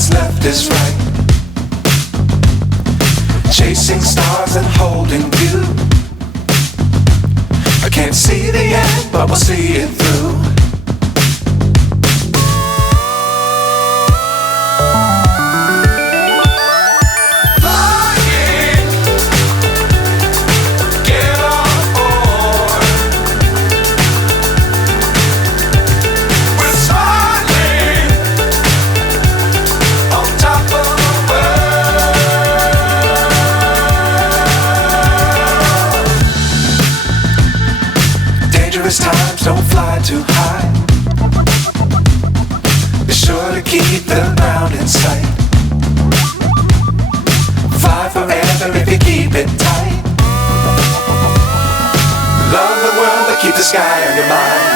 what's left is right. Chasing stars and holding you. I can't see the end, but we'll see it through. Times don't fly too high. Be sure to keep the ground in sight. Fly forever if you keep it tight. Love the world but keep the sky on your mind.